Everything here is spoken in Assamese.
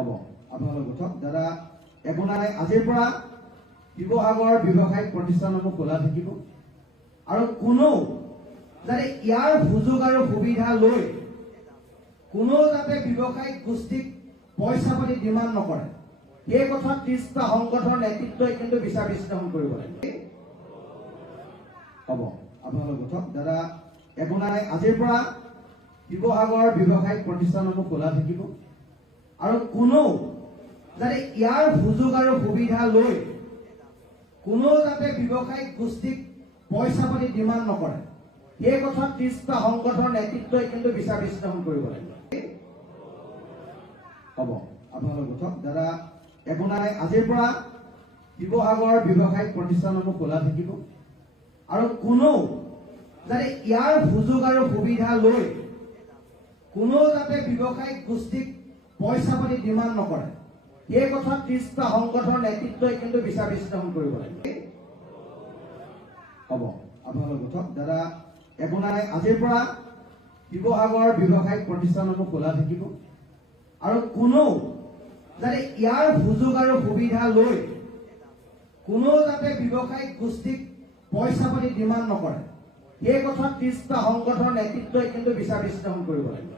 হ'ব আপোনালোক উঠক দাদা একো নাই আজিৰ পৰা শিৱসাগৰ ব্যৱসায়িক প্ৰতিষ্ঠানসমূহ খোলা থাকিব আৰু কোনো যাতে ইয়াৰ সুযোগ আৰু সুবিধা লৈ কোনো যাতে ব্যৱসায়িক গোষ্ঠীক পইচা পাতি ডিমাণ্ড নকৰে এই কথা 30টা সংগঠনৰ নেতৃত্বই কিন্তু বিচাৰ বিশ্লেষণ কৰিব লাগিব হ'ব আপোনালোক উঠক দাদা একো নাই আজিৰ পৰা শিৱসাগৰ ব্যৱসায়িক প্ৰতিষ্ঠানসমূহ খোলা থাকিব আৰু কোনো যাতে ইয়াৰ সুযোগ আৰু সুবিধা লৈ কোনো যাতে ব্যৱসায়িক গোষ্ঠীক পইচা পাতি ডিমাণ্ড নকৰে এই কথা 30টা সংগঠনৰ নেতৃত্বই কিন্তু বিচাৰ বিশ্লেষণ কৰিব লাগিব হ'ব আপোনালোক উঠক দাদা একো নাই আজিৰ পৰা শিৱসাগৰ ব্যৱসায়িক প্ৰতিষ্ঠানসমূহ খোলা থাকিব আৰু কোনো যাতে ইয়াৰ সুযোগ আৰু সুবিধা লৈ কোনো যাতে ব্যৱসায়িক গোষ্ঠীক পইচা পাতি ডিমাণ্ড নকৰে এই কথা 30টা সংগঠনৰ নেতৃত্বই কিন্তু বিচাৰ বিশ্লেষণ কৰিব লাগিব হ'ব আপোনালোক উঠক দাদা একো নাই আজিৰ পৰা শিৱসাগৰ ব্যৱসায়িক প্ৰতিষ্ঠানসমূহ খোলা থাকিব আৰু কোনো যাতে ইয়াৰ সুযোগ আৰু সুবিধা লৈ কোনো যাতে ব্যৱসায়িক গোষ্ঠীক পইচা পাতি ডিমাণ্ড নকৰে এই কথা 30টা সংগঠনৰ নেতৃত্বই কিন্তু বিচাৰ বিশ্লেষণ কৰিব লাগিব